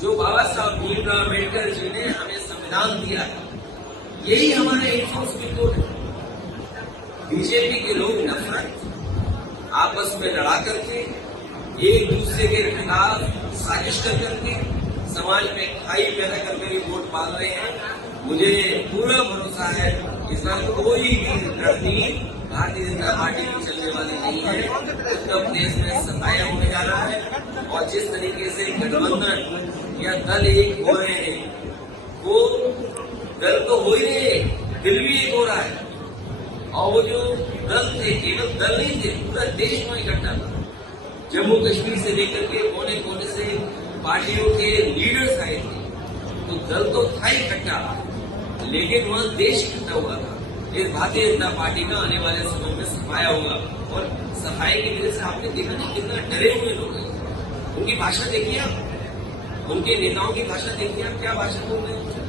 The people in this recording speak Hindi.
जो बाबा साहब भीमराव अम्बेडकर जी ने हमें संविधान दिया है, यही हमारा 100 कोड है। बीजेपी के लोग नफरत आपस में लड़ा करके, एक दूसरे के खिलाफ साजिश कर करके समाज में खाई पैदा करके वोट पाल रहे हैं। मुझे पूरा भरोसा है इस बार कोई भी रणनीति भारतीय जनता पार्टी की चलने वाली नहीं है। उत्तर प्रदेश में सफाया होने जा रहा है और जिस तरीके से गठबंधन या दल एक हो रहे हैं, वो दल तो हो ही रहे, दिल भी एक हो रहा है। और वो जो दल थे, केवल दल नहीं थे, पूरा देश में इकट्ठा था। जम्मू कश्मीर से लेकर के कोने कोने से पार्टियों के लीडर्स आए थे, तो दल तो था ही इकट्ठा, लेकिन वह देश इकट्ठा हुआ था। इस भारतीय जनता पार्टी का आने वाले समय में सफाया होगा और सफाई की वजह से आपने देखा नहीं कितना डरे हुए लोग हैं। उनकी भाषा देखिए आप, उनके नेताओं की भाषा देखिए आप, क्या भाषा बोल रहे हैं।